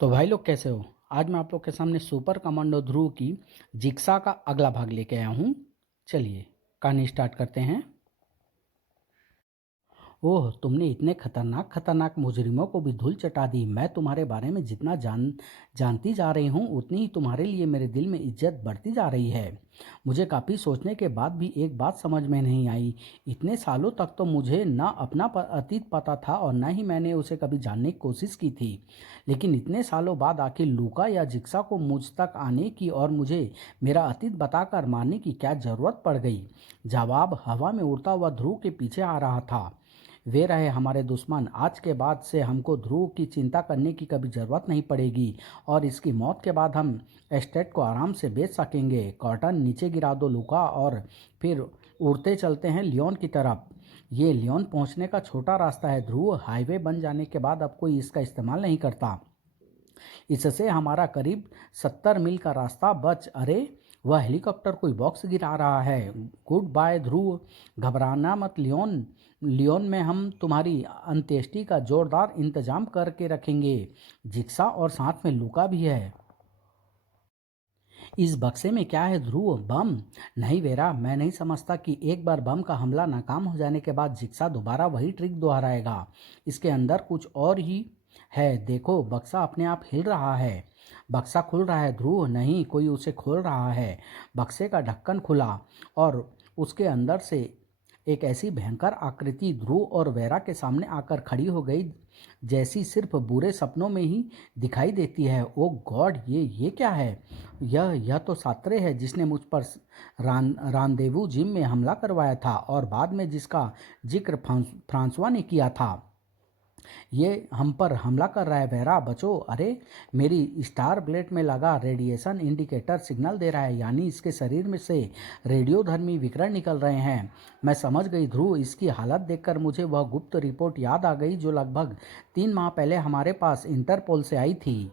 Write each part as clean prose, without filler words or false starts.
तो भाई लोग कैसे हो। आज मैं आप लोग के सामने सुपर कमांडो ध्रुव की जिक्सा का अगला भाग लेके आया हूँ। चलिए कहानी स्टार्ट करते हैं। ओह, तुमने इतने खतरनाक खतरनाक मुजरिमों को भी धूल चटा दी। मैं तुम्हारे बारे में जितना जानती जा रही हूँ उतनी ही तुम्हारे लिए मेरे दिल में इज्जत बढ़ती जा रही है। मुझे काफ़ी सोचने के बाद भी एक बात समझ में नहीं आई। इतने सालों तक तो मुझे ना अपना अतीत पता था और ना ही मैंने उसे कभी जानने की कोशिश की थी। लेकिन इतने सालों बाद आखिर लूका या जिक्सा को मुझ तक आने की और मुझे मेरा अतीत बताकर मारने की क्या ज़रूरत पड़ गई। जवाब हवा में उड़ता हुआ ध्रुव के पीछे आ रहा था। वे रहे हमारे दुश्मन। आज के बाद से हमको ध्रुव की चिंता करने की कभी ज़रूरत नहीं पड़ेगी और इसकी मौत के बाद हम एस्टेट को आराम से बेच सकेंगे। कॉटन नीचे गिरा दो लुका और फिर उड़ते चलते हैं लियोन की तरफ। ये लियोन पहुंचने का छोटा रास्ता है ध्रुव। हाईवे बन जाने के बाद अब कोई इसका इस्तेमाल नहीं करता। इससे हमारा करीब 70 मील का रास्ता बच। अरे, वह हेलीकॉप्टर कोई बॉक्स गिरा रहा है। गुड बाय ध्रुव, घबराना मत लियोन। लियोन में हम तुम्हारी अंत्येष्टि का जोरदार इंतजाम करके रखेंगे। जिक्सा और साथ में लूका भी है। इस बक्से में क्या है ध्रुव? बम? नहीं वेरा, मैं नहीं समझता कि एक बार बम का हमला नाकाम हो जाने के बाद जिक्सा दोबारा वही ट्रिक दोहराएगा। इसके अंदर कुछ और ही है। देखो, बक्सा अपने आप हिल रहा है। बक्सा खुल रहा है ध्रुव। नहीं, कोई उसे खोल रहा है। बक्से का ढक्कन खुला और उसके अंदर से एक ऐसी भयंकर आकृति ध्रुव और वेरा के सामने आकर खड़ी हो गई जैसी सिर्फ बुरे सपनों में ही दिखाई देती है। ओ गॉड, ये क्या है? यह तो सात्रे है जिसने मुझ पर रानदेवू जिम में हमला करवाया था और बाद में जिसका जिक्र फ्रांसवा ने किया था। ये हम पर हमला कर रहा है। बहरा बचो। अरे, मेरी स्टार ब्लेड में लगा रेडिएशन इंडिकेटर सिग्नल दे रहा है, यानी इसके शरीर में से रेडियोधर्मी विकिरण निकल रहे हैं। मैं समझ गई ध्रुव। इसकी हालत देखकर मुझे वह गुप्त रिपोर्ट याद आ गई जो लगभग 3 माह पहले हमारे पास इंटरपोल से आई थी।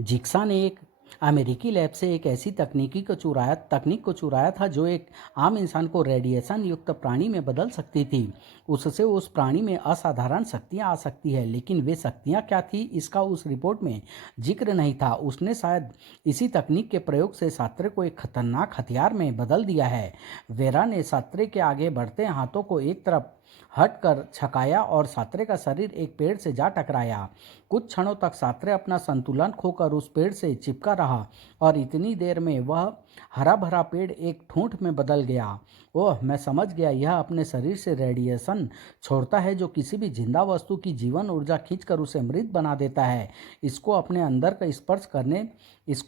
जिक्सा ने एक अमेरिकी लैब से एक ऐसी तकनीक को चुराया था जो एक आम इंसान को रेडिएशन युक्त प्राणी में बदल सकती थी। उससे उस प्राणी में असाधारण शक्तियां आ सकती है, लेकिन वे शक्तियां क्या थी इसका उस रिपोर्ट में जिक्र नहीं था। उसने शायद इसी तकनीक के प्रयोग से सात्रे को एक खतरनाक हथियार में बदल दिया है। वेरा ने सात्रे के आगे बढ़ते हाथों को एक तरफ हटकर छकाया और सात्रे का शरीर एक पेड़ से जा टकराया। कुछ क्षणों तक सात्रे अपना संतुलन खोकर उस पेड़ से चिपका रहा और इतनी देर में वह हरा भरा पेड़ एक ठूंठ में बदल गया। ओह, मैं समझ गया। यह अपने शरीर से रेडिएशन छोड़ता है जो किसी भी जिंदा वस्तु की जीवन ऊर्जा खींचकर उसे मृत बना देता है। इसको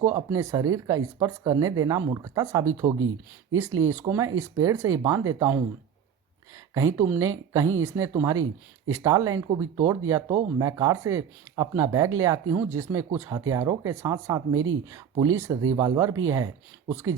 अपने शरीर का स्पर्श करने देना मूर्खता साबित होगी। इसलिए इसको मैं इस पेड़ से ही बांध देता हूँ। कहीं इसने तुम्हारी स्टार लाइन को भी तोड़ दिया तो मैं कार से अपना बैग ले आती हूँ जिसमें कुछ हथियारों के साथ साथ मेरी पुलिस रिवॉल्वर भी है। उसकी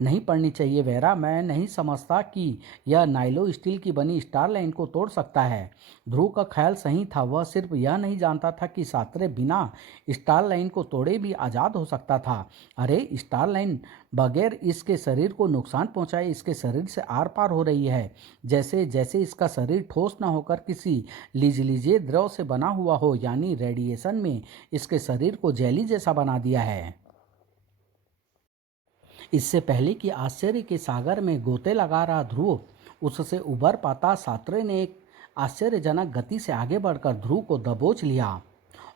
नहीं पड़नी चाहिए वेरा। मैं नहीं समझता कि यह नाइलो स्टील की बनी स्टार लाइन को तोड़ सकता है। ध्रुव का ख्याल सही था। वह सिर्फ यह नहीं जानता था कि सात्रे बिना स्टार लाइन को तोड़े भी आज़ाद हो सकता था। अरे, स्टार लाइन बगैर इसके शरीर को नुकसान पहुंचाए इसके शरीर से आर पार हो रही है, जैसे जैसे इसका शरीर ठोस न होकर किसी लीजिए द्रव से बना हुआ हो, यानी रेडिएशन में इसके शरीर को जेली जैसा बना दिया है। इससे पहले कि आश्चर्य के सागर में गोते लगा रहा ध्रुव उससे उबर पाता, सात्रे ने एक आश्चर्यजनक गति से आगे बढ़कर ध्रुव को दबोच लिया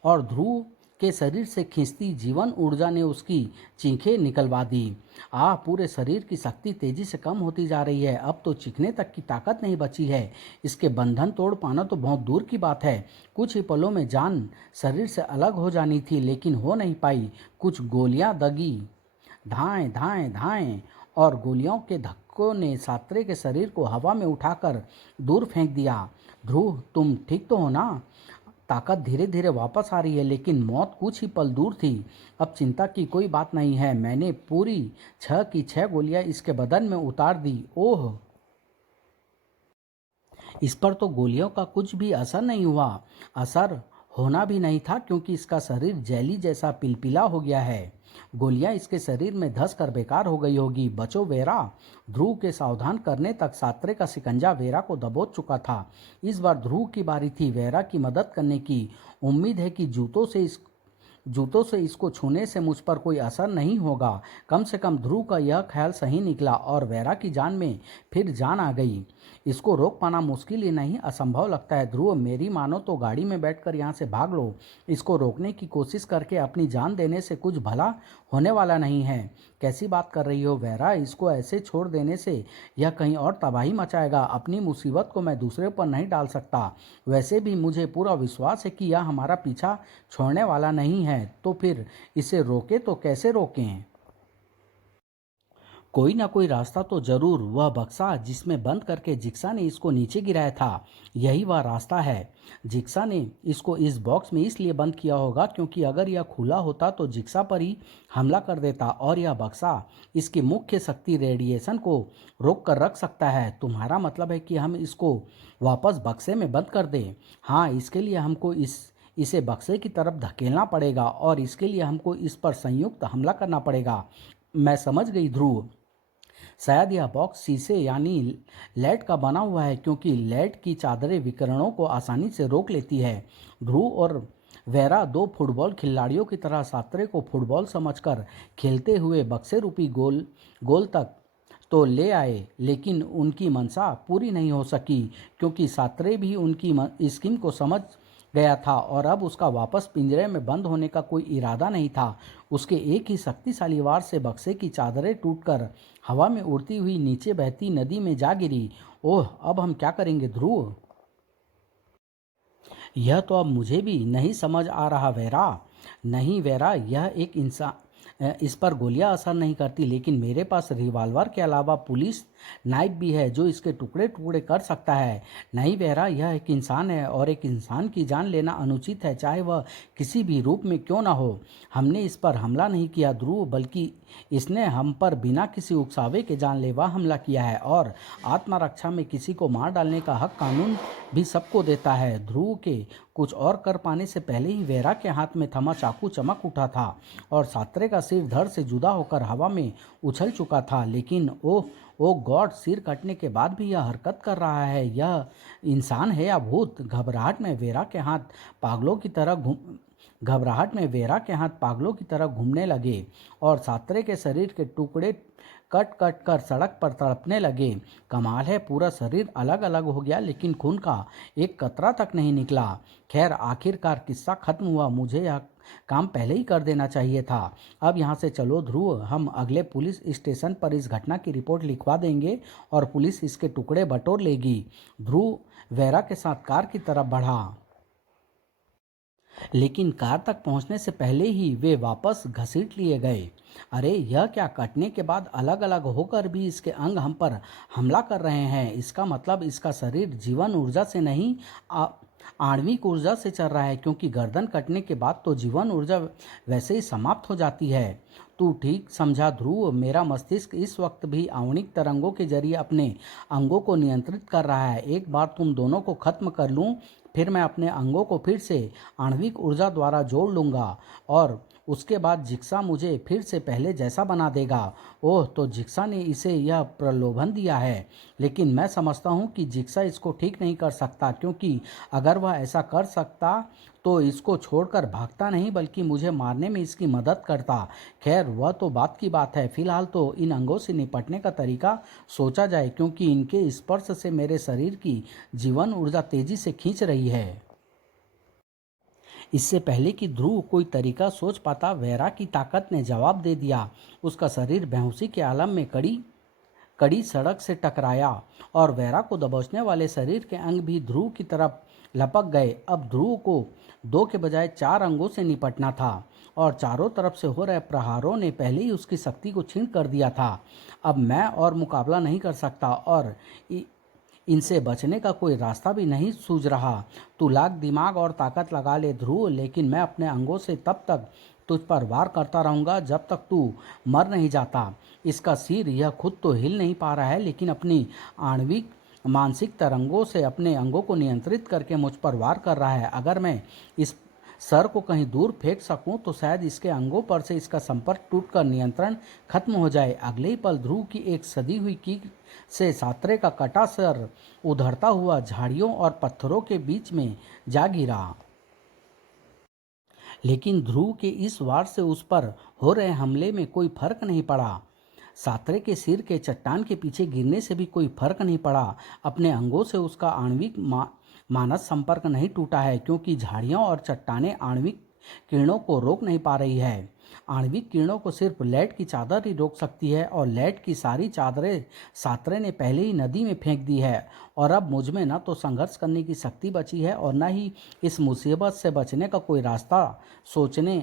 और ध्रुव के शरीर से खींचती जीवन ऊर्जा ने उसकी चीखें निकलवा दी। पूरे शरीर की शक्ति तेजी से कम होती जा रही है। अब तो चीखने तक की ताकत नहीं बची है। इसके बंधन तोड़ पाना तो बहुत दूर की बात है। कुछ ही पलों में जान शरीर से अलग हो जानी थी, लेकिन हो नहीं पाई। कुछ गोलियां दगी। धाएं धाएं धाएं और गोलियों के धक्कों ने सात्रे के शरीर को हवा में उठाकर दूर फेंक दिया। ध्रुव, तुम ठीक तो हो ना? ताकत धीरे धीरे वापस आ रही है, लेकिन मौत कुछ ही पल दूर थी। अब चिंता की कोई बात नहीं है। मैंने पूरी 6 की 6 गोलियां इसके बदन में उतार दी। ओह, इस पर तो गोलियों का कुछ भी असर नहीं हुआ। असर होना भी नहीं था क्योंकि इसका शरीर जेली जैसा पिलपिला हो गया है। गोलियां इसके शरीर में धंस कर बेकार हो गई होगी। बचो वेरा। ध्रुव के सावधान करने तक सात्रे का शिकंजा वेरा को दबोच चुका था। इस बार ध्रुव की बारी थी वेरा की मदद करने की। उम्मीद है कि जूतों से इसको छूने से मुझ पर कोई असर नहीं होगा। कम से कम ध्रुव का यह ख्याल सही निकला और वेरा की जान में फिर जान आ गई। इसको रोक पाना मुश्किल ही नहीं असंभव लगता है। ध्रुव, मेरी मानो तो गाड़ी में बैठकर यहाँ से भाग लो। इसको रोकने की कोशिश करके अपनी जान देने से कुछ भला होने वाला नहीं है। कैसी बात कर रही हो वेरा? इसको ऐसे छोड़ देने से यह कहीं और तबाही मचाएगा। अपनी मुसीबत को मैं दूसरे पर नहीं डाल सकता। वैसे भी मुझे पूरा विश्वास है कि यह हमारा पीछा छोड़ने वाला नहीं है। तो फिर इसे रोके तो कैसे रोकें? कोई ना कोई रास्ता तो जरूर। वह बक्सा जिसमें बंद करके जिक्सा ने इसको नीचे गिराया था, यही वह रास्ता है। जिक्सा ने इसको इस बॉक्स में इसलिए बंद किया होगा क्योंकि अगर यह खुला होता तो जिक्सा पर ही हमला कर देता और यह बक्सा इसकी मुख्य शक्ति रेडिएशन को रोक कर रख सकता है। तुम्हारा मतलब है कि हम इसको वापस बक्से में बंद कर दें? हाँ, इसके लिए हमको इसे बक्से की तरफ धकेलना पड़ेगा और इसके लिए हमको इस पर संयुक्त हमला करना पड़ेगा। मैं समझ गई ध्रुव। शायद यह बॉक्स शीशे यानी लेड का बना हुआ है क्योंकि लेड की चादरें विकिरणों को आसानी से रोक लेती है। ध्रुव और वेरा दो फुटबॉल खिलाड़ियों की तरह सात्रे को फुटबॉल समझकर खेलते हुए बक्से रूपी गोल तक तो ले आए, लेकिन उनकी मंशा पूरी नहीं हो सकी क्योंकि सात्रे भी उनकी स्कीम को समझ गया था और अब उसका वापस पिंजरे में बंद होने का कोई इरादा नहीं था। उसके एक ही शक्तिशाली वार से बक्से की चादरें टूटकर हवा में उड़ती हुई नीचे बहती नदी में जा गिरी। ओह, अब हम क्या करेंगे ध्रुव? यह तो अब मुझे भी नहीं समझ आ रहा वेरा। नहीं वेरा, यह एक इंसान इस पर गोलियां असर नहीं करती, लेकिन मेरे पास रिवॉल्वर के अलावा पुलिस नाइफ भी है जो इसके टुकड़े टुकड़े कर सकता है। नहीं वेरा, यह एक इंसान है और एक इंसान की जान लेना अनुचित है, चाहे वह किसी भी रूप में क्यों ना हो। हमने इस पर हमला नहीं किया ध्रुव, बल्कि इसने हम पर बिना किसी उकसावे के जानलेवा हमला किया है और आत्मरक्षा में किसी को मार डालने का हक कानून भी सबको देता है। ध्रुव के कुछ और कर पाने से पहले ही वेरा के हाथ में थमा चाकू चमक उठा था और सात्रे का सिर धड़ से जुदा होकर हवा में उछल चुका था। लेकिन ओह ओ गॉड, सिर कटने के बाद भी यह हरकत कर रहा है। यह इंसान है या भूत? घबराहट में वेरा के हाथ पागलों की तरह घूमने लगे और सात्रे के शरीर के टुकड़े कट कट कर सड़क पर तड़पने लगे। कमाल है, पूरा शरीर अलग अलग हो गया लेकिन खून का एक कतरा तक नहीं निकला। खैर, आखिरकार किस्सा खत्म हुआ। मुझे यह काम पहले ही कर देना चाहिए था। अब यहाँ से चलो ध्रुव, हम अगले पुलिस स्टेशन पर इस घटना की रिपोर्ट लिखवा देंगे और पुलिस इसके टुकड़े बटोर लेगी। ध्रुव वेरा के साथ कार की तरफ बढ़ा, लेकिन कार तक पहुंचने से पहले ही वे वापस घसीट लिए गए। अरे, यह क्या? कटने के बाद अलग अलग होकर भी इसके अंग हम पर हमला कर रहे हैं। इसका मतलब इसका शरीर जीवन ऊर्जा से नहीं, आणविक ऊर्जा से चल रहा है, क्योंकि गर्दन कटने के बाद तो जीवन ऊर्जा वैसे ही समाप्त हो जाती है। तू ठीक समझा ध्रुव। मेरा मस्तिष्क इस वक्त भी आणविक तरंगों के जरिए अपने अंगों को नियंत्रित कर रहा है। एक बार तुम दोनों को खत्म कर लूं, फिर मैं अपने अंगों को फिर से आणविक ऊर्जा द्वारा जोड़ लूँगा और उसके बाद जिक्सा मुझे फिर से पहले जैसा बना देगा। ओह, तो जिक्सा ने इसे यह प्रलोभन दिया है, लेकिन मैं समझता हूँ कि जिक्सा इसको ठीक नहीं कर सकता, क्योंकि अगर वह ऐसा कर सकता तो इसको छोड़कर भागता नहीं बल्कि मुझे मारने में इसकी मदद करता। खैर, वह तो बात की बात है। फिलहाल तो इन अंगों से निपटने का तरीका सोचा जाए, क्योंकि इनके स्पर्श से मेरे शरीर की जीवन ऊर्जा तेजी से खींच रही है। इससे पहले कि ध्रुव कोई तरीका सोच पाता, वेरा की ताकत ने जवाब दे दिया। उसका शरीर बेहोशी के आलम में कड़ी कड़ी सड़क से टकराया और वेरा को दबोचने वाले शरीर के अंग भी ध्रुव की तरफ लपक गए। अब ध्रुव को दो के बजाय चार अंगों से निपटना था और चारों तरफ से हो रहे प्रहारों ने पहले ही उसकी शक्ति को छीन कर दिया था। अब मैं और मुकाबला नहीं कर सकता और इनसे बचने का कोई रास्ता भी नहीं सूझ रहा। तू लाख दिमाग और ताकत लगा ले ध्रुव, लेकिन मैं अपने अंगों से तब तक तुझ पर वार करता रहूँगा जब तक तू मर नहीं जाता। इसका सिर यह खुद तो हिल नहीं पा रहा है, लेकिन अपनी आणविक मानसिक तरंगों से अपने अंगों को नियंत्रित करके मुझ पर वार कर रहा है। अगर मैं इस सर को कहीं दूर फेंक सकूं तो शायद इसके अंगों पर से इसका संपर्क टूटकर नियंत्रण खत्म हो जाए। अगले ही पल ध्रुव की एक सदी हुई कीक से सात्रे का कटा सर उधड़ता हुआ झाड़ियों और पत्थरों के बीच में जा गिरा। लेकिन ध्रुव के इस वार से उस पर हो रहे हमले में कोई फर्क नहीं पड़ा। सात्रे के सिर के चट्टान के पीछे गिरने से भी कोई फर्क नहीं पड़ा। अपने अंगों से उसका आणविक मानस संपर्क नहीं टूटा है, क्योंकि झाड़ियां और चट्टानें आणविक किरणों को रोक नहीं पा रही है। आणविक किरणों को सिर्फ लेड की चादर ही रोक सकती है, और लेड की सारी चादरें सात्रे ने पहले ही नदी में फेंक दी है। और अब मुझ में न तो संघर्ष करने की शक्ति बची है और न ही इस मुसीबत से बचने का कोई रास्ता। सोचने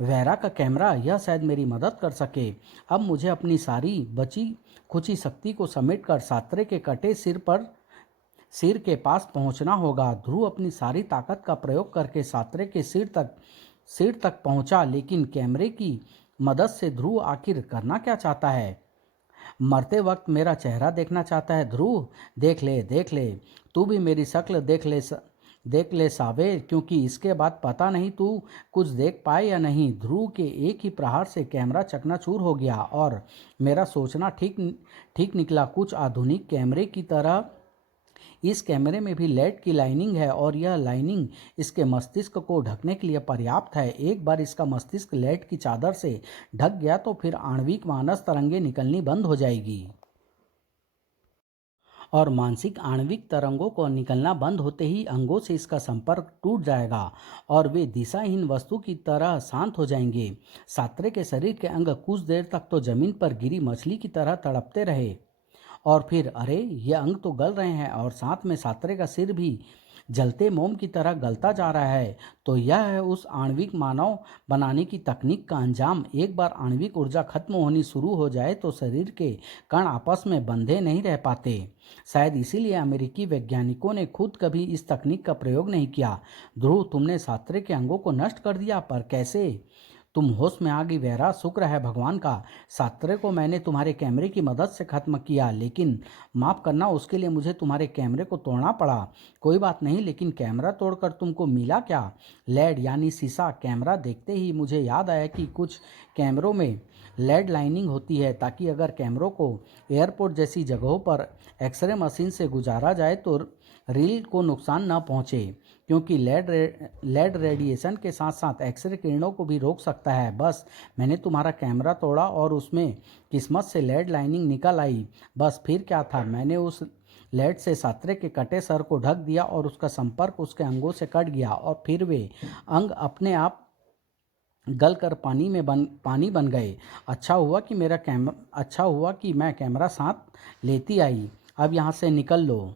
वेरा का कैमरा, यह शायद मेरी मदद कर सके। अब मुझे अपनी सारी बची खुची शक्ति को समेटकर सात्रे के कटे सिर के पास पहुंचना होगा। ध्रुव अपनी सारी ताकत का प्रयोग करके सात्रे के सिर तक पहुंचा, लेकिन कैमरे की मदद से ध्रुव आखिर करना क्या चाहता है? मरते वक्त मेरा चेहरा देखना चाहता है ध्रुव? देख ले, तू भी मेरी शक्ल देख ले सावे, क्योंकि इसके बाद पता नहीं तू कुछ देख पाए या नहीं। ध्रुव के एक ही प्रहार से कैमरा चकनाचूर हो गया और मेरा सोचना ठीक निकला। कुछ आधुनिक कैमरे की तरह इस कैमरे में भी लेड की लाइनिंग है, और यह लाइनिंग इसके मस्तिष्क को ढकने के लिए पर्याप्त है। एक बार इसका मस्तिष्क लेड की चादर से ढक गया तो फिर आणविक मानस तरंगें निकलनी बंद हो जाएगी, और मानसिक आणविक तरंगों को निकलना बंद होते ही अंगों से इसका संपर्क टूट जाएगा और वे दिशाहीन वस्तु की तरह शांत हो जाएंगे। सात्रे के शरीर के अंग कुछ देर तक तो जमीन पर गिरी मछली की तरह तड़पते रहे, और फिर अरे ये अंग तो गल रहे हैं, और साथ में सात्रे का सिर भी जलते मोम की तरह गलता जा रहा है। तो यह है उस आणविक मानव बनाने की तकनीक का अंजाम। एक बार आणविक ऊर्जा खत्म होनी शुरू हो जाए तो शरीर के कण आपस में बंधे नहीं रह पाते। शायद इसीलिए अमेरिकी वैज्ञानिकों ने खुद कभी इस तकनीक का प्रयोग नहीं किया। ध्रुव, तुमने सात्रे के अंगों को नष्ट कर दिया, पर कैसे? तुम होश में आ गई वेरा, शुक्र है भगवान का। सात्रे को मैंने तुम्हारे कैमरे की मदद से खत्म किया, लेकिन माफ़ करना, उसके लिए मुझे तुम्हारे कैमरे को तोड़ना पड़ा। कोई बात नहीं, लेकिन कैमरा तोड़कर तुमको मिला क्या? लेड यानी शीशा। कैमरा देखते ही मुझे याद आया कि कुछ कैमरों में लेड लाइनिंग होती है, ताकि अगर कैमरों को एयरपोर्ट जैसी जगहों पर एक्सरे मशीन से गुजारा जाए तो रील को नुकसान न पहुंचे, क्योंकि लेड रेडिएशन के साथ साथ एक्सरे किरणों को भी रोक सकता है। बस मैंने तुम्हारा कैमरा तोड़ा और उसमें किस्मत से लेड लाइनिंग निकल आई। बस फिर क्या था, मैंने उस लेड से सात्रे के कटे सर को ढक दिया और उसका संपर्क उसके अंगों से कट गया, और फिर वे अंग अपने आप गल कर पानी बन गए। अच्छा हुआ कि मैं कैमरा साथ लेती आई। अब यहाँ से निकल लो,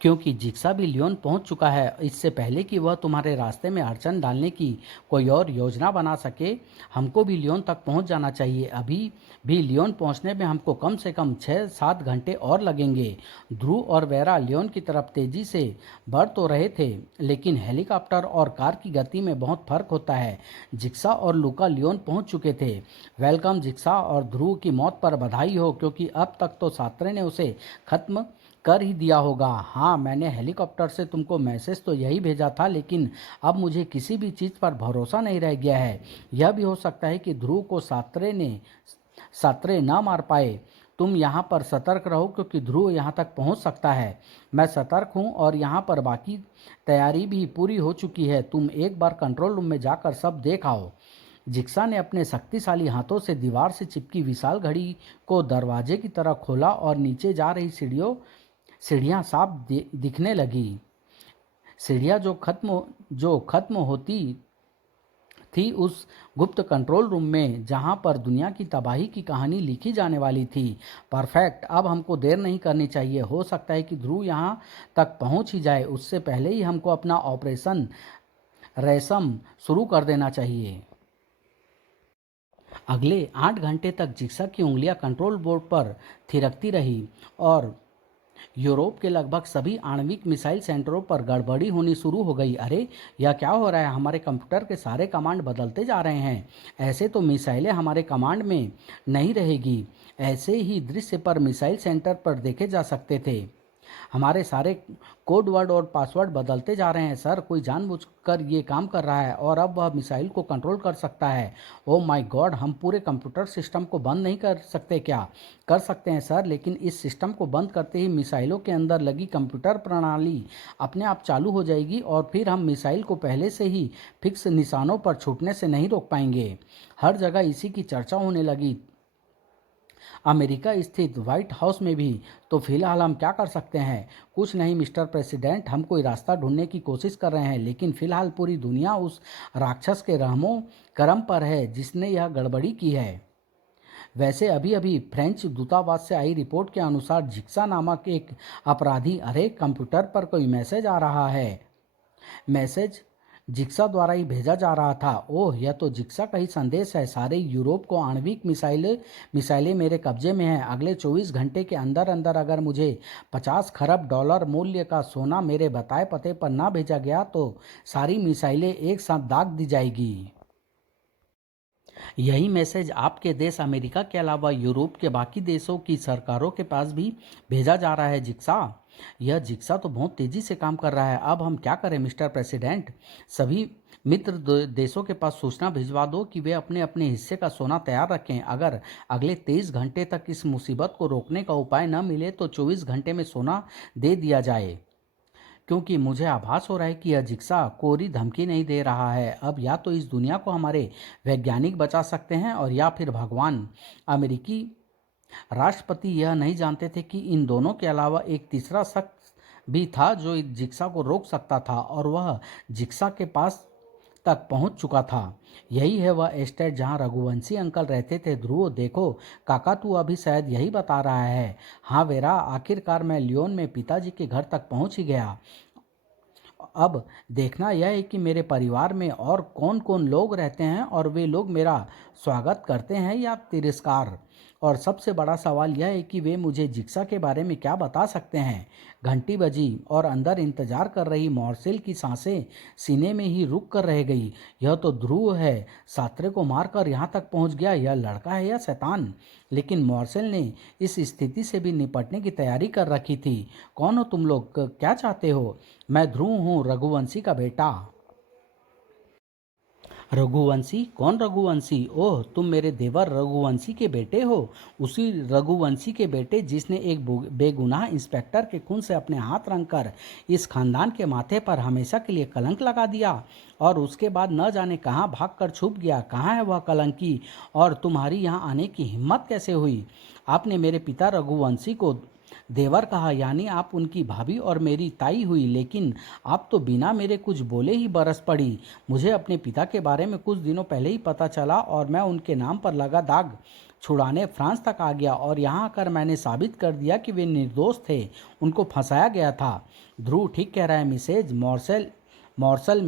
क्योंकि जिक्सा भी लियोन पहुंच चुका है। इससे पहले कि वह तुम्हारे रास्ते में अड़चन डालने की कोई और योजना बना सके, हमको भी लियोन तक पहुंच जाना चाहिए। अभी भी लियोन पहुंचने में हमको कम से कम 6-7 घंटे और लगेंगे। ध्रुव और वेरा लियोन की तरफ तेजी से बढ़ तो रहे थे, लेकिन हेलीकॉप्टर और कार की गति में बहुत फर्क होता है। जिक्सा और लूका लियोन पहुंच चुके थे। वेलकम जिक्सा, और ध्रुव की मौत पर बधाई हो, क्योंकि अब तक तो सात्रे ने उसे खत्म कर ही दिया होगा। हाँ, मैंने हेलीकॉप्टर से तुमको मैसेज तो यही भेजा था, लेकिन अब मुझे किसी भी चीज़ पर भरोसा नहीं रह गया है। यह भी हो सकता है कि ध्रुव को सात्रे ना मार पाए। तुम यहाँ पर सतर्क रहो, क्योंकि ध्रुव यहाँ तक पहुँच सकता है। मैं सतर्क हूँ, और यहाँ पर बाकी तैयारी भी पूरी हो चुकी है। तुम एक बार कंट्रोल रूम में जाकर सब देख आओ। जिक्सा ने अपने शक्तिशाली हाथों से दीवार से चिपकी विशाल घड़ी को दरवाजे की तरह खोला, और नीचे जा रही सीढ़ियाँ साफ दिखने लगी। सीढ़ियाँ जो खत्म होती थी उस गुप्त कंट्रोल रूम में, जहां पर दुनिया की तबाही की कहानी लिखी जाने वाली थी। परफेक्ट, अब हमको देर नहीं करनी चाहिए। हो सकता है कि ध्रुव यहां तक पहुंच ही जाए, उससे पहले ही हमको अपना ऑपरेशन रेशम शुरू कर देना चाहिए। अगले 8 घंटे तक जिक्सा की उंगलियां कंट्रोल बोर्ड पर थिरकती रही, और यूरोप के लगभग सभी आणविक मिसाइल सेंटरों पर गड़बड़ी होनी शुरू हो गई। अरे, यह क्या हो रहा है? हमारे कंप्यूटर के सारे कमांड बदलते जा रहे हैं। ऐसे तो मिसाइलें हमारे कमांड में नहीं रहेगी। ऐसे ही दृश्य पर मिसाइल सेंटर पर देखे जा सकते थे। हमारे सारे कोड वर्ड और पासवर्ड बदलते जा रहे हैं सर। कोई जानबूझकर ये काम कर रहा है और अब वह मिसाइल को कंट्रोल कर सकता है। ओह माय गॉड, हम पूरे कंप्यूटर सिस्टम को बंद नहीं कर सकते क्या? कर सकते हैं सर, लेकिन इस सिस्टम को बंद करते ही मिसाइलों के अंदर लगी कंप्यूटर प्रणाली अपने आप चालू हो जाएगी और फिर हम मिसाइल को पहले से ही फिक्स निशानों पर छूटने से नहीं रोक पाएंगे। हर जगह इसी की चर्चा होने लगी, अमेरिका स्थित व्हाइट हाउस में भी। तो फिलहाल हम क्या कर सकते हैं? कुछ नहीं मिस्टर प्रेसिडेंट, हम कोई रास्ता ढूंढने की कोशिश कर रहे हैं, लेकिन फिलहाल पूरी दुनिया उस राक्षस के रहमो करम पर है जिसने यह गड़बड़ी की है। वैसे अभी अभी फ्रेंच दूतावास से आई रिपोर्ट के अनुसार जिक्सा नामक एक अपराधी, अरे कंप्यूटर पर कोई मैसेज आ रहा है। मैसेज जिक्सा द्वारा ही भेजा जा रहा था। ओह, यह तो जिक्सा का ही संदेश है। सारे यूरोप को आणविक मिसाइलें मेरे कब्जे में हैं। अगले 24 घंटे के अंदर अंदर अगर मुझे 50 खरब डॉलर मूल्य का सोना मेरे बताए पते पर ना भेजा गया तो सारी मिसाइलें एक साथ दाग दी जाएगी। यही मैसेज आपके देश अमेरिका के अलावा यूरोप के बाकी देशों की सरकारों के पास भी भेजा जा रहा है जिक्सा। यह जिक्सा तो बहुत तेजी से काम कर रहा है। अब हम क्या करें मिस्टर प्रेसिडेंट? सभी मित्र देशों के पास सूचना भिजवा दो कि वे अपने अपने हिस्से का सोना तैयार रखें। अगर अगले 23 घंटे तक इस मुसीबत को रोकने का उपाय न मिले तो 24 घंटे में सोना दे दिया जाए, क्योंकि मुझे आभास हो रहा है कि यह जिक्सा कोरी धमकी नहीं दे रहा है। अब या तो इस दुनिया को हमारे वैज्ञानिक बचा सकते हैं और या फिर भगवान। अमेरिकी राष्ट्रपति यह नहीं जानते थे कि इन दोनों के अलावा एक तीसरा शख्स भी था जो इस जिक्सा को रोक सकता था, और वह जिक्सा के पास तक पहुंच चुका था। यही है वह एस्टेट जहां रघुवंशी अंकल रहते थे। ध्रुव, देखो काका, तू अभी शायद यही बता रहा है। हाँ वेरा, आखिरकार मैं लियोन में पिताजी के घर तक पहुंच ही गया। अब देखना यह है कि मेरे परिवार में और कौन कौन लोग रहते हैं और वे लोग मेरा स्वागत करते हैं या तिरस्कार। और सबसे बड़ा सवाल यह है कि वे मुझे जिक्सा के बारे में क्या बता सकते हैं। घंटी बजी और अंदर इंतजार कर रही मॉर्सेल की सांसें सीने में ही रुक कर रह गई। यह तो ध्रुव है, सात्रे को मारकर यहाँ तक पहुँच गया। यह लड़का है या शैतान? लेकिन मॉर्सेल ने इस स्थिति से भी निपटने की तैयारी कर रखी थी। कौन हो तुम लोग? क्या चाहते हो? मैं ध्रुव हूँ, रघुवंशी का बेटा। रघुवंशी? कौन रघुवंशी? ओह, तुम मेरे देवर रघुवंशी के बेटे हो। उसी रघुवंशी के बेटे जिसने एक बेगुनाह इंस्पेक्टर के खून से अपने हाथ रंगकर इस खानदान के माथे पर हमेशा के लिए कलंक लगा दिया और उसके बाद न जाने कहाँ भागकर छुप गया। कहाँ है वह कलंकी? और तुम्हारी यहाँ आने की हिम्मत कैसे हुई? आपने मेरे पिता रघुवंशी को देवर कहा, यानी आप उनकी भाभी और मेरी ताई हुई, लेकिन आप तो बिना मेरे कुछ बोले ही बरस पड़ी। मुझे अपने पिता के बारे में कुछ दिनों पहले ही पता चला और मैं उनके नाम पर लगा दाग छुड़ाने फ्रांस तक आ गया और यहाँ आकर मैंने साबित कर दिया कि वे निर्दोष थे, उनको फंसाया गया था। ध्रुव ठीक कह रहा है मिसेज मॉर्सेल। मॉर्सेल,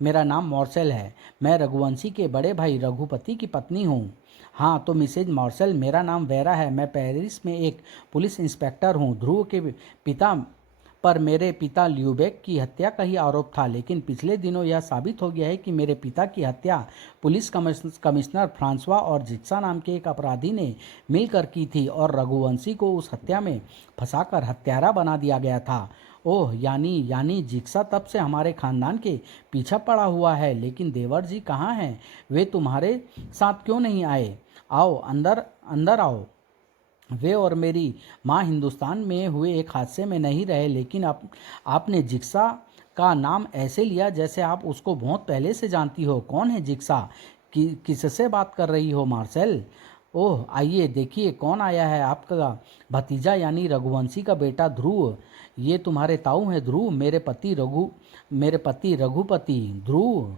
मेरा नाम मॉर्सेल है। मैं रघुवंशी के बड़े भाई रघुपति की पत्नी हूँ। हाँ तो मिसेज मॉर्सेल, मेरा नाम वेरा है। मैं पेरिस में एक पुलिस इंस्पेक्टर हूँ। ध्रुव के पिता पर मेरे पिता ल्यूबेक की हत्या का ही आरोप था, लेकिन पिछले दिनों यह साबित हो गया है कि मेरे पिता की हत्या पुलिस कमिश्नर फ्रांसवा और जिक्सा नाम के एक अपराधी ने मिलकर की थी और रघुवंशी को उस हत्या में फंसाकर हत्यारा बना दिया गया था। ओह, यानी जिक्सा तब से हमारे खानदान के पीछा पड़ा हुआ है। लेकिन देवर जी कहाँ हैं? वे तुम्हारे साथ क्यों नहीं आए? आओ अंदर, अंदर आओ। वे और मेरी माँ हिंदुस्तान में हुए एक हादसे में नहीं रहे, लेकिन आपने जिक्सा का नाम ऐसे लिया जैसे आप उसको बहुत पहले से जानती हो। कौन है जिक्सा? किससे बात कर रही हो मार्सेल? ओह, आइए देखिए कौन आया है। आपका भतीजा यानी रघुवंशी का बेटा ध्रुव। ये तुम्हारे ताऊ हैं ध्रुव, मेरे पति रघुपति। ध्रुव,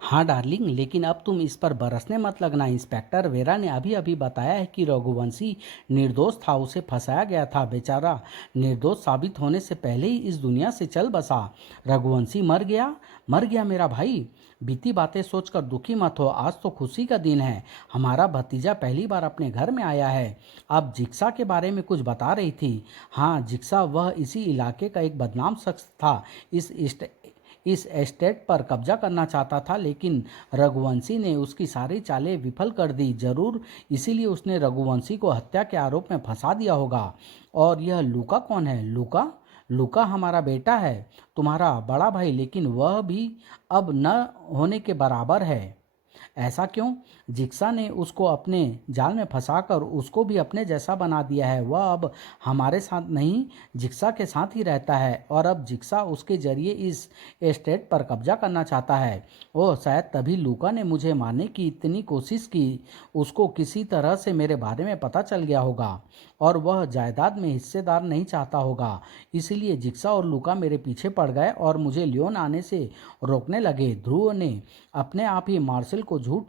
हाँ डार्लिंग, लेकिन अब तुम इस पर बरसने मत लगना। इंस्पेक्टर वेरा ने अभी अभी बताया है कि रघुवंशी निर्दोष था, उसे फंसाया गया था। बेचारा निर्दोष साबित होने से पहले ही इस दुनिया से चल बसा। रघुवंशी मर गया? मर गया मेरा भाई? बीती बातें सोचकर दुखी मत हो, आज तो खुशी का दिन है। हमारा भतीजा पहली बार अपने घर में आया है। अब जिक्सा के बारे में कुछ बता रही थी। हाँ जिक्सा, वह इसी इलाके का एक बदनाम शख्स था। इस इस एस्टेट पर कब्जा करना चाहता था, लेकिन रघुवंशी ने उसकी सारी चालें विफल कर दी। जरूर इसीलिए उसने रघुवंशी को हत्या के आरोप में फंसा दिया होगा। और यह लूका कौन है? लूका? लूका हमारा बेटा है, तुम्हारा बड़ा भाई, लेकिन वह भी अब न होने के बराबर है। ऐसा क्यों? जिक्सा ने उसको अपने जाल में फंसाकर उसको भी अपने जैसा बना दिया है। वह अब हमारे साथ नहीं, जिक्सा के साथ ही रहता है, और अब जिक्सा उसके जरिए इस एस्टेट पर कब्जा करना चाहता है। ओह, शायद तभी लूका ने मुझे मारने की इतनी कोशिश की। उसको किसी तरह से मेरे बारे में पता चल गया होगा और वह जायदाद में हिस्सेदार नहीं चाहता होगा। इसीलिए जिक्सा और लूका मेरे पीछे पड़ गए और मुझे लियोन आने से रोकने लगे। ध्रुव ने अपने आप ही मार्शल को झूठ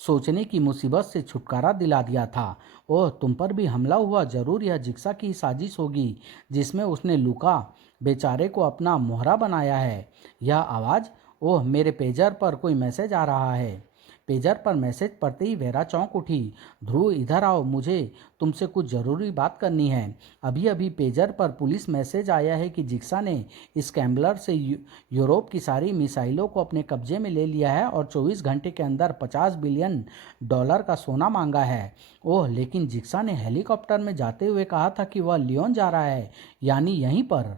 सोचने की मुसीबत से छुटकारा दिला दिया था। ओह, तुम पर भी हमला हुआ? जरूर यह जिक्सा की साजिश होगी जिसमें उसने लूका बेचारे को अपना मोहरा बनाया है। यह आवाज़? ओह, मेरे पेजर पर कोई मैसेज आ रहा है। पेजर पर मैसेज पढ़ते ही वेरा चौंक उठी। ध्रुव, इधर आओ, मुझे तुमसे कुछ ज़रूरी बात करनी है। अभी अभी पेजर पर पुलिस मैसेज आया है कि जिक्सा ने स्कैम्बलर से यूरोप की सारी मिसाइलों को अपने कब्जे में ले लिया है और 24 घंटे के अंदर $50 बिलियन का सोना मांगा है। ओह, लेकिन जिक्सा ने हेलीकॉप्टर में जाते हुए कहा था कि वह लियोन जा रहा है, यानी यहीं पर।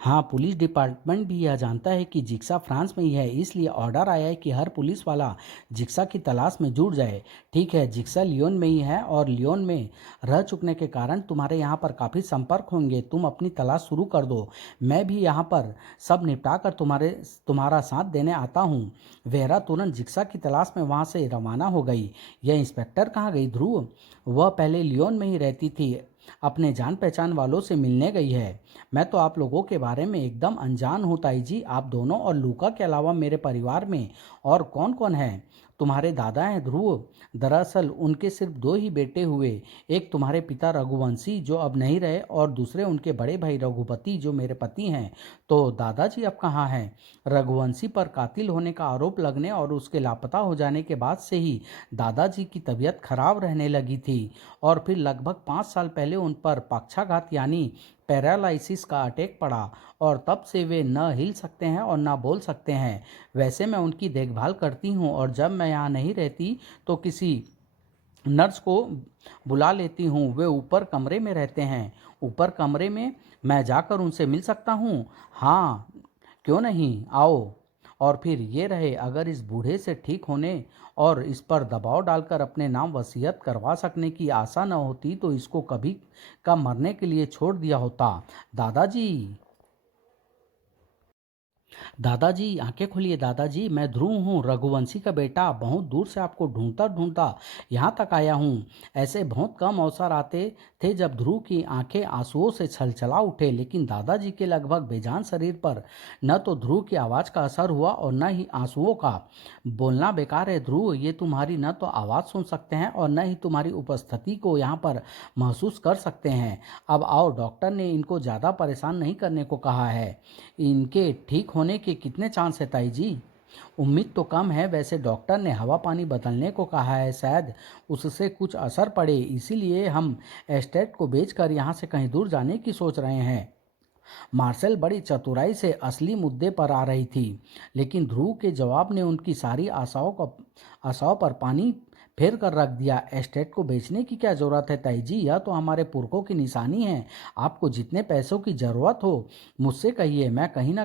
हाँ, पुलिस डिपार्टमेंट भी यह जानता है कि जिक्सा फ्रांस में ही है, इसलिए ऑर्डर आया है कि हर पुलिस वाला जिक्सा की तलाश में जुट जाए। ठीक है, जिक्सा लियोन में ही है और लियोन में रह चुकने के कारण तुम्हारे यहाँ पर काफ़ी संपर्क होंगे। तुम अपनी तलाश शुरू कर दो, मैं भी यहाँ पर सब निपटा कर तुम्हारा साथ देने आता हूँ। वेरा तुरंत जिक्सा की तलाश में वहाँ से रवाना हो गई। यह इंस्पेक्टर कहाँ गई? ध्रुव? वह पहले लियोन में ही रहती थी, अपने जान पहचान वालों से मिलने गई है। मैं तो आप लोगों के बारे में एकदम अनजान हूँ ताई जी। आप दोनों और लूका के अलावा मेरे परिवार में और कौन कौन है? तुम्हारे दादा हैं ध्रुव। दरअसल उनके सिर्फ दो ही बेटे हुए। एक तुम्हारे पिता रघुवंशी जो अब नहीं रहे, और दूसरे उनके बड़े भाई रघुपति जो मेरे पति हैं। तो दादाजी अब कहाँ हैं? रघुवंशी पर कातिल होने का आरोप लगने और उसके लापता हो जाने के बाद से ही दादाजी की तबीयत खराब रहने लगी थी, और फिर लगभग 5 साल पहले उन पर पक्षाघात यानी पैरालिसिस का अटैक पड़ा, और तब से वे न हिल सकते हैं और न बोल सकते हैं। वैसे मैं उनकी देखभाल करती हूँ, और जब मैं यहाँ नहीं रहती तो किसी नर्स को बुला लेती हूँ। वे ऊपर कमरे में रहते हैं। ऊपर कमरे में मैं जाकर उनसे मिल सकता हूँ? हाँ, क्यों नहीं, आओ। और फिर ये रहे, अगर इस बूढ़े से ठीक होने और इस पर दबाव डालकर अपने नाम वसीयत करवा सकने की आशा न होती तो इसको कभी का मरने के लिए छोड़ दिया होता। दादाजी, दादाजी, आंखें खोलिए दादाजी, मैं ध्रुव हूँ, रघुवंशी का बेटा। बहुत दूर से आपको ढूंढता ढूंढता यहाँ तक आया हूँ। ऐसे बहुत कम अवसर आते थे जब ध्रुव की आंखें आंसुओं से छलछला उठे, लेकिन दादाजी के लगभग बेजान शरीर पर न तो ध्रुव की आवाज़ का असर हुआ और न ही आंसुओं का। बोलना बेकार है ध्रुव, ये तुम्हारी न तो आवाज़ सुन सकते हैं और न ही तुम्हारी उपस्थिति को यहाँ पर महसूस कर सकते हैं। अब आओ, डॉक्टर ने इनको ज़्यादा परेशान नहीं करने को कहा है। इनके ठीक होने के कितने चांस है ताई जी? उम्मीद तो कम है। वैसे डॉक्टर ने हवा पानी बदलने को कहा है, शायद उससे कुछ असर पड़े, इसीलिए हम एस्टेट को बेचकर यहाँ से कहीं दूर जाने की सोच रहे हैं। मार्शल बड़ी चतुराई से असली मुद्दे पर आ रही थी, लेकिन ध्रुव के जवाब ने उनकी सारी आशाओं पर पानी फेर कर रख दिया। एस्टेट को बेचने की क्या ज़रूरत है ताई जी? यह तो हमारे पुरखों की निशानी है। आपको जितने पैसों की ज़रूरत हो मुझसे कहिए, मैं कहीं ना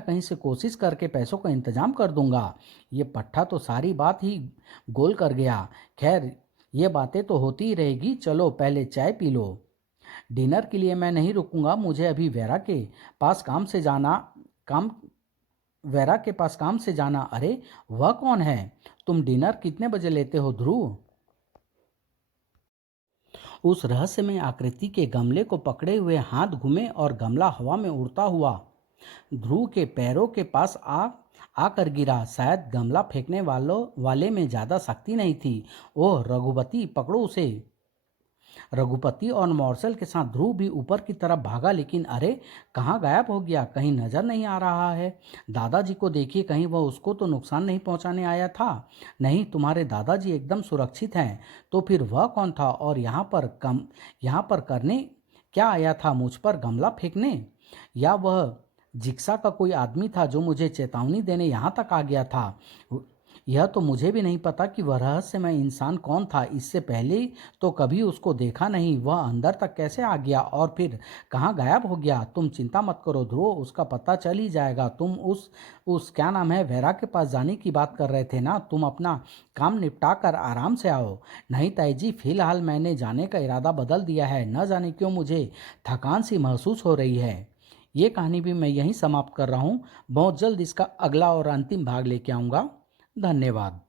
कहीं से कोशिश करके पैसों का इंतजाम कर दूंगा। ये पट्टा तो सारी बात ही गोल कर गया। खैर, ये बातें तो होती ही रहेगी। चलो पहले चाय पी लो। डिनर के लिए मैं नहीं रुकूंगा, मुझे अभी पास काम से जाना काम वेरा के पास काम से जाना। अरे, वह कौन है? तुम डिनर कितने बजे लेते हो ध्रुव? उस रहस्यमय आकृति के गमले को पकड़े हुए हाथ घूमे और गमला हवा में उड़ता हुआ ध्रुव के पैरों के पास आकर गिरा। शायद गमला फेंकने वाले में ज्यादा शक्ति नहीं थी। ओह रघुपति, पकड़ो उसे। रघुपति और मॉर्सल के साथ ध्रुव भी ऊपर की तरफ भागा, लेकिन अरे, कहाँ गायब हो गया? कहीं नजर नहीं आ रहा है। दादाजी को देखिए, कहीं वह उसको तो नुकसान नहीं पहुंचाने आया था। नहीं, तुम्हारे दादाजी एकदम सुरक्षित हैं। तो फिर वह कौन था, और यहाँ पर करने क्या आया था मुझ पर गमला फेंकने? या वह जिक्सा का कोई आदमी था जो मुझे चेतावनी देने यहाँ तक आ गया था? यह तो मुझे भी नहीं पता कि वह रहस्यमय इंसान कौन था। इससे पहले तो कभी उसको देखा नहीं। वह अंदर तक कैसे आ गया और फिर कहाँ गायब हो गया? तुम चिंता मत करो ध्रुव, उसका पता चल ही जाएगा। तुम उस क्या नाम है, वेरा के पास जाने की बात कर रहे थे ना? तुम अपना काम निपटा कर आराम से आओ। नहीं ताई जी, फिलहाल मैंने जाने का इरादा बदल दिया है। न जाने क्यों मुझे थकान सी महसूस हो रही है। ये कहानी भी मैं यहीं समाप्त कर रहा हूँ। बहुत जल्द इसका अगला और अंतिम भाग लेके आऊँगा। धन्यवाद।